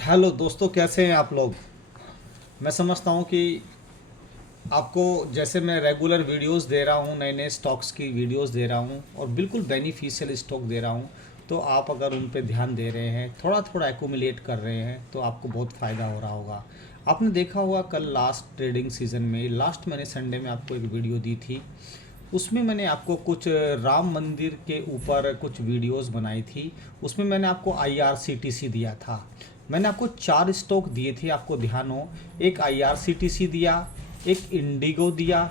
Hello दोस्तों, कैसे हैं आप लोग। मैं समझता हूं कि आपको, जैसे मैं रेगुलर वीडियोस दे रहा हूं, नए नए स्टॉक्स की वीडियोस दे रहा हूं और बिल्कुल बेनिफिशियल स्टॉक दे रहा हूं, तो आप अगर उन पे ध्यान दे रहे हैं, थोड़ा थोड़ा एक्यूमुलेट कर रहे हैं, तो आपको बहुत फ़ायदा हो रहा होगा। आपने देखा होगा कल लास्ट ट्रेडिंग सीजन में, लास्ट मैंने संडे में आपको एक वीडियो दी थी। उसमें मैंने आपको कुछ राम मंदिर के ऊपर कुछ वीडियोस बनाई थी। उसमें मैंने आपको आईआरसीटीसी दिया था। मैंने आपको 4 स्टॉक दिए थे, आपको ध्यान हो। एक आईआरसीटीसी दिया, एक इंडिगो दिया,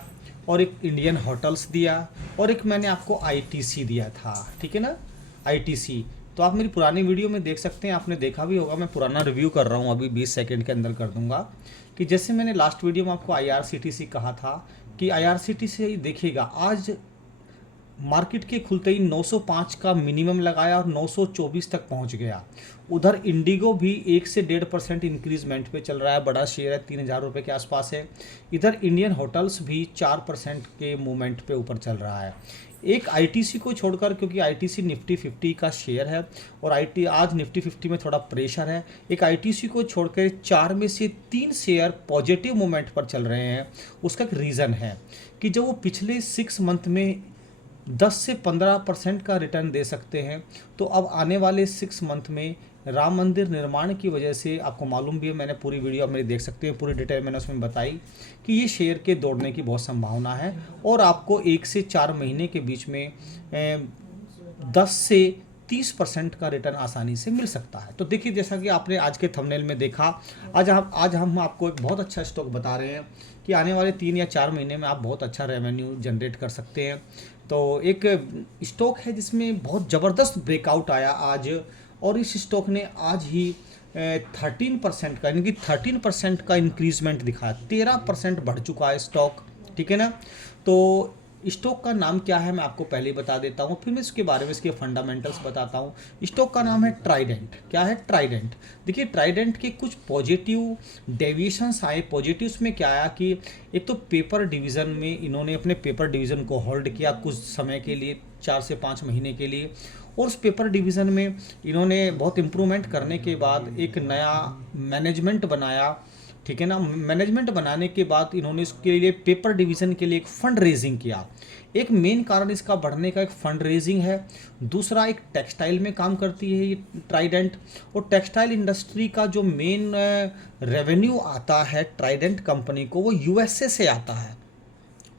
और एक इंडियन होटल्स दिया, और एक मैंने आपको आईटीसी दिया था। ठीक है ना, आईटीसी। तो आप मेरी पुरानी वीडियो में देख सकते हैं, आपने देखा भी होगा। मैं पुराना रिव्यू कर रहा हूँ, अभी 20 सेकंड के अंदर कर दूंगा। कि जैसे मैंने लास्ट वीडियो में आपको आईआरसीटीसी कहा था कि आईआरसीटीसी देखिएगा, आज मार्केट के खुलते ही 905 का मिनिमम लगाया और 924 तक पहुंच गया। उधर इंडिगो भी 1 से 1.5% इंक्रीजमेंट पे चल रहा है, बड़ा शेयर है, 3,000 रुपये के आसपास है। इधर इंडियन होटल्स भी 4% के मूवमेंट पे ऊपर चल रहा है। एक आईटीसी को छोड़कर, क्योंकि आईटीसी निफ्टी 50 का शेयर है और आईटी आज निफ्टी 50 में थोड़ा प्रेशर है, एक आईटीसी को छोड़कर 4 में से 3 शेयर पॉजिटिव मूवमेंट पर चल रहे हैं। उसका एक रीज़न है कि जब वो पिछले 6 मंथ में 10 से 15% का रिटर्न दे सकते हैं, तो अब आने वाले 6 मंथ में राम मंदिर निर्माण की वजह से, आपको मालूम भी है, मैंने पूरी वीडियो आप मेरी देख सकते हैं, पूरी डिटेल मैंने उसमें बताई कि ये शेयर के दौड़ने की बहुत संभावना है और आपको 1 से 4 महीने के बीच में 10 से 30% का रिटर्न आसानी से मिल सकता है। तो देखिए, जैसा कि आपने आज के थंबनेल में देखा, आज हम आपको एक बहुत अच्छा स्टॉक बता रहे हैं कि आने वाले 3 या 4 महीने में आप बहुत अच्छा रेवेन्यू जनरेट कर सकते हैं। तो एक स्टॉक है जिसमें बहुत ज़बरदस्त ब्रेकआउट आया आज, और इस स्टॉक ने आज ही 13% का, यानी कि 13% का इंक्रीजमेंट दिखाया। 13% बढ़ चुका है स्टॉक। ठीक है ना। तो स्टॉक का नाम क्या है मैं आपको पहले ही बता देता हूँ, फिर मैं इसके बारे में इसके फंडामेंटल्स बताता हूँ। स्टॉक का नाम है ट्राइडेंट। क्या है? ट्राइडेंट। देखिए, ट्राइडेंट के कुछ पॉजिटिव डेविएशंस आए। पॉजिटिव्स में क्या आया कि एक तो पेपर डिवीज़न में इन्होंने अपने पेपर डिवीज़न को होल्ड किया कुछ समय के लिए, 4 से 5 महीने के लिए, और उस पेपर डिवीज़न में इन्होंने बहुत इम्प्रूवमेंट करने के बाद एक नया मैनेजमेंट बनाया। ठीक है ना। मैनेजमेंट बनाने के बाद इन्होंने इसके लिए, पेपर डिवीज़न के लिए, एक फंड रेजिंग किया। एक मेन कारण इसका बढ़ने का एक फंड रेजिंग है। दूसरा, एक टेक्सटाइल में काम करती है ये ट्राइडेंट, और टेक्सटाइल इंडस्ट्री का जो मेन रेवेन्यू आता है ट्राइडेंट कंपनी को, वो यूएसए से आता है।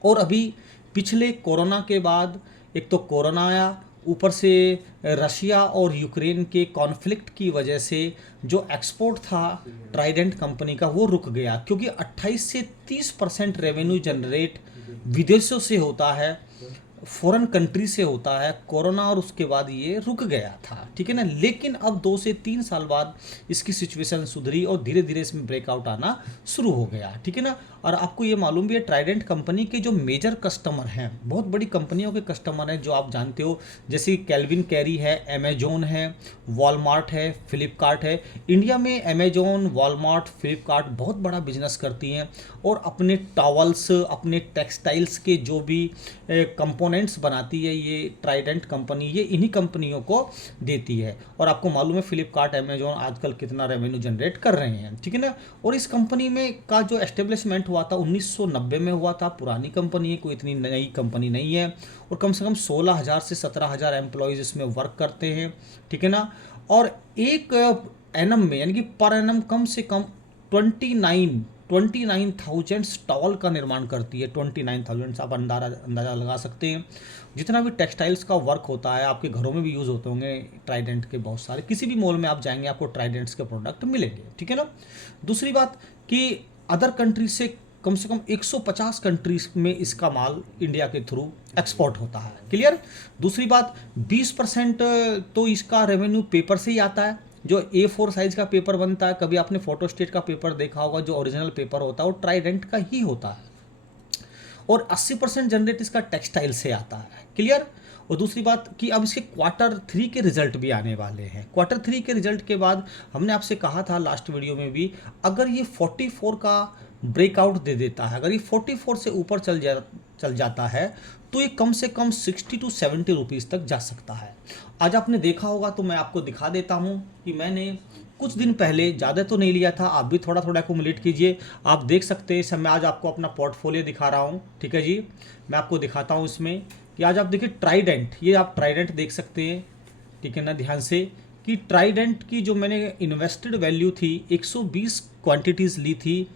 और अभी पिछले कोरोना के बाद, एक तो कोरोना आया, ऊपर से रशिया और यूक्रेन के कॉन्फ्लिक्ट की वजह से जो एक्सपोर्ट था ट्राइडेंट कंपनी का, वो रुक गया, क्योंकि 28 से 30% रेवेन्यू जनरेट विदेशों से होता है, फॉरेन कंट्री से होता है। कोरोना और उसके बाद ये रुक गया था। ठीक है ना। लेकिन अब 2 से 3 साल बाद इसकी सिचुएशन सुधरी और धीरे धीरे इसमें ब्रेकआउट आना शुरू हो गया। ठीक है ना। और आपको ये मालूम भी है, ट्राइडेंट कंपनी के जो मेजर कस्टमर हैं, बहुत बड़ी कंपनियों के कस्टमर हैं जो आप जानते हो, जैसे कैल्विन कैरी है, अमेजोन है, वॉलमार्ट है, फ्लिपकार्ट है। इंडिया में अमेजोन, वॉलमार्ट, फ्लिपकार्ट बहुत बड़ा बिजनेस करती हैं और अपने टॉवल्स, अपने टेक्सटाइल्स के जो भी कंपोनेंट्स बनाती है ये ट्राइडेंट कंपनी, ये इन्हीं कंपनियों को देती है। और आपको मालूम है फ्लिपकार्ट, अमेजोन आजकल कितना रेवेन्यू जनरेट कर रहे हैं। ठीक है ना। और इस कंपनी में का जो एस्टेब्लिशमेंट हुआ था 1990 में हुआ था। पुरानी कंपनी है, कोई इतनी नई कंपनी नहीं है, और कम से कम 16,000 से 17,000 एम्प्लॉयज़ इसमें वर्क करते हैं। ठीक है ना। और एक एनम में, यानी कि पर एनम कम से कम 29,000 स्टॉल का निर्माण करती है। 29,000 आप अंदाज़ा लगा सकते हैं। जितना भी टेक्सटाइल्स का वर्क होता है, आपके घरों में भी यूज़ होते होंगे ट्राइडेंट के बहुत सारे। किसी भी मॉल में आप जाएंगे आपको ट्राइडेंट्स के प्रोडक्ट मिलेंगे। ठीक है ना। दूसरी बात कि अदर कंट्री से कम 150 कंट्रीज में इसका माल इंडिया के थ्रू एक्सपोर्ट होता है। क्लियर। दूसरी बात, 20% तो इसका रेवेन्यू पेपर से ही आता है। जो A4 साइज का पेपर बनता है, कभी आपने फोटोस्टेट का पेपर देखा होगा, जो ओरिजिनल पेपर होता है वो ट्राइडेंट का ही होता है। और 80% जनरेट इसका टेक्सटाइल से आता है। क्लियर। और दूसरी बात कि अब इसके Q3 के रिजल्ट भी आने वाले हैं। Q3 के रिजल्ट के बाद हमने आपसे कहा था लास्ट वीडियो में भी, अगर ये 44 का ब्रेकआउट दे देता है, अगर ये 44 से ऊपर चल जाता है, तो ये कम से कम 60 to 70 रुपीज़ तक जा सकता है। आज आपने देखा होगा, तो मैं आपको दिखा देता हूँ कि मैंने कुछ दिन पहले, ज़्यादा तो नहीं लिया था, आप भी थोड़ा थोड़ा एक्यूमुलेट कीजिए। आप देख सकते हैं, इस समय आज आपको अपना पोर्टफोलियो दिखा रहा हूँ, ठीक है जी। मैं आपको दिखाता हूँ इसमें कि आज आप देखिए ट्राइडेंट, ये आप ट्राइडेंट देख सकते हैं, ठीक है ना, ध्यान से, कि ट्राइडेंट की जो मैंने इन्वेस्टेड वैल्यू थी 120 क्वांटिटीज़ ली थी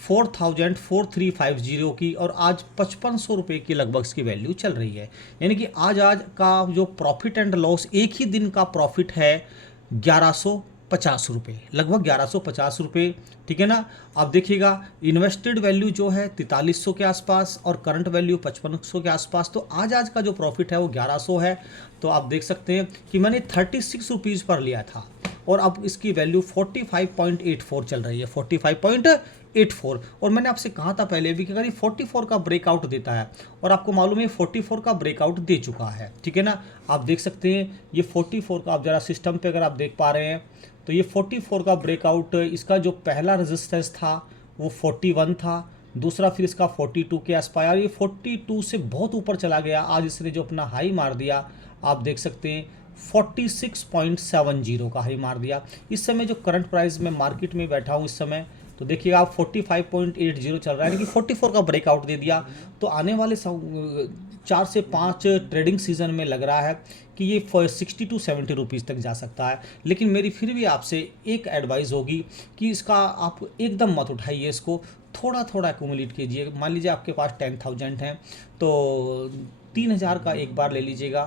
4350 की, और आज 5500 रुपये की लगभग इसकी वैल्यू चल रही है। यानी कि आज का जो प्रॉफिट एंड लॉस, एक ही दिन का प्रॉफिट है 1150 रुपये, लगभग 1150 रुपये, ठीक है ना। आप देखिएगा इन्वेस्टेड वैल्यू जो है 4300 के आसपास और करंट वैल्यू 5500 के आसपास, तो आज का जो प्रॉफिट है वो 1100 है। तो आप देख सकते हैं कि मैंने 36 रुपीज़ पर लिया था और अब इसकी वैल्यू 45.84 चल रही है, 45.84। और मैंने आपसे कहा था पहले भी कि अगर ये 44 का ब्रेकआउट देता है, और आपको मालूम है 44 का ब्रेकआउट दे चुका है, ठीक है ना। आप देख सकते हैं ये 44 का, आप ज़रा सिस्टम पे अगर आप देख पा रहे हैं तो ये 44 का ब्रेकआउट, इसका जो पहला रेजिस्टेंस था वो 41 था, दूसरा फिर इसका 42 के आसपास, ये 42 से बहुत ऊपर चला गया। आज इसने जो अपना हाई मार दिया, आप देख सकते हैं 46.70 का हाई मार दिया। इस समय जो करंट प्राइस में मार्केट में बैठा हूँ इस समय, तो देखिएगा आप 45.80 चल रहा है, यानी कि 44 का ब्रेकआउट दे दिया। तो आने वाले 4 से 5 ट्रेडिंग सीजन में लग रहा है कि ये 60 टू 70 रुपीज़ तक जा सकता है। लेकिन मेरी फिर भी आपसे एक एडवाइस होगी कि इसका आप एकदम मत उठाइए, इसको थोड़ा थोड़ा एक्यूमुलेट कीजिए। मान लीजिए आपके पास 10,000 हैं तो 3000 का एक बार ले लीजिएगा,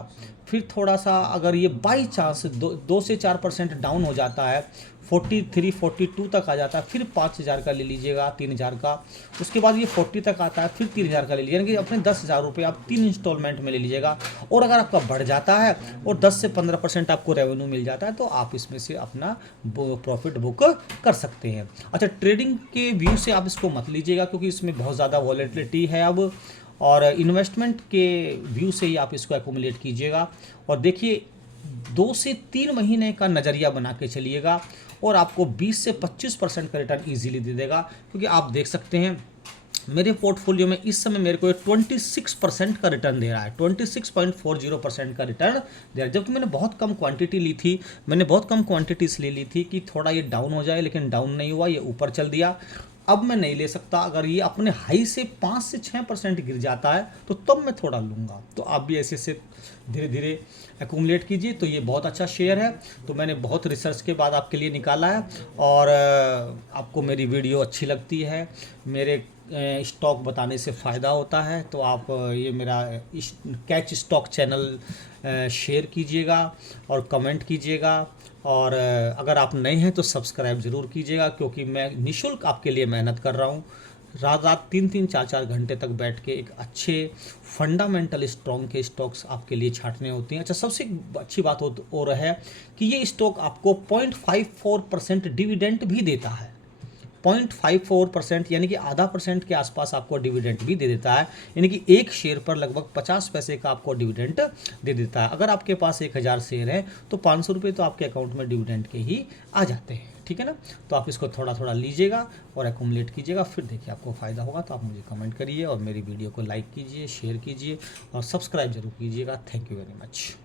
फिर थोड़ा सा अगर ये बाई चांस 2 से 4% डाउन हो जाता है, 43 42 तक आ जाता है, फिर 5000 का ले लीजिएगा, 3000 का, उसके बाद ये 40 तक आता है, फिर 3000 का ले लीजिएगा, यानी कि अपने 10,000 रुपये आप 3 इंस्टॉलमेंट में ले लीजिएगा। और अगर आपका बढ़ जाता है और 10 से 15% आपको रेवेन्यू मिल जाता है तो आप इसमें से अपना प्रॉफिट बुक कर सकते हैं। अच्छा, ट्रेडिंग के व्यू से आप इसको मत लीजिएगा क्योंकि इसमें बहुत ज़्यादा वॉलेटिलिटी है अब, और इन्वेस्टमेंट के व्यू से ही आप इसको एक्यूमुलेट कीजिएगा। और देखिए 2 से 3 महीने का नज़रिया बना के चलिएगा और आपको 20 से 25% का रिटर्न ईजिली दे देगा। क्योंकि आप देख सकते हैं मेरे पोर्टफोलियो में इस समय मेरे को 26% का रिटर्न दे रहा है, 26.40% का रिटर्न दे रहा है। जबकि मैंने बहुत कम क्वांटिटी ली थी, मैंने बहुत कम क्वांटिटी इसलिए ली थी कि थोड़ा ये डाउन हो जाए, लेकिन डाउन नहीं हुआ, ये ऊपर चल दिया। अब मैं नहीं ले सकता, अगर ये अपने हाई से 5 से 6% गिर जाता है तो तब मैं थोड़ा लूँगा। तो आप भी ऐसे से धीरे धीरे एक्यूमुलेट कीजिए। तो ये बहुत अच्छा शेयर है, तो मैंने बहुत रिसर्च के बाद आपके लिए निकाला है। और आपको मेरी वीडियो अच्छी लगती है, मेरे स्टॉक बताने से फ़ायदा होता है, तो आप ये मेरा कैच स्टॉक चैनल शेयर कीजिएगा और कमेंट कीजिएगा। और अगर आप नए हैं तो सब्सक्राइब ज़रूर कीजिएगा, क्योंकि मैं निःशुल्क आपके लिए मेहनत कर रहा हूँ। रात रात 3-3 4-4 घंटे तक बैठ के एक अच्छे फंडामेंटल स्ट्रॉन्ग के स्टॉक्स आपके लिए छांटने होती हैं। अच्छा, सबसे अच्छी बात और है कि ये स्टॉक आपको 0.54% डिविडेंड भी देता है, 0.54%, यानी कि आधा % के आसपास आपको डिविडेंड भी दे देता है। यानी कि एक शेयर पर लगभग 50 पैसे का आपको डिविडेंड दे देता है। अगर आपके पास 1000 शेयर है तो 500 रुपये तो आपके अकाउंट में डिविडेंड के ही आ जाते हैं, ठीक है ना। तो आप इसको थोड़ा थोड़ा लीजिएगा और एक्यूमुलेट कीजिएगा, फिर देखिए आपको फ़ायदा होगा। तो आप मुझे कमेंट करिए और मेरी वीडियो को लाइक कीजिए, शेयर कीजिए और सब्सक्राइब जरूर कीजिएगा। Thank you very much.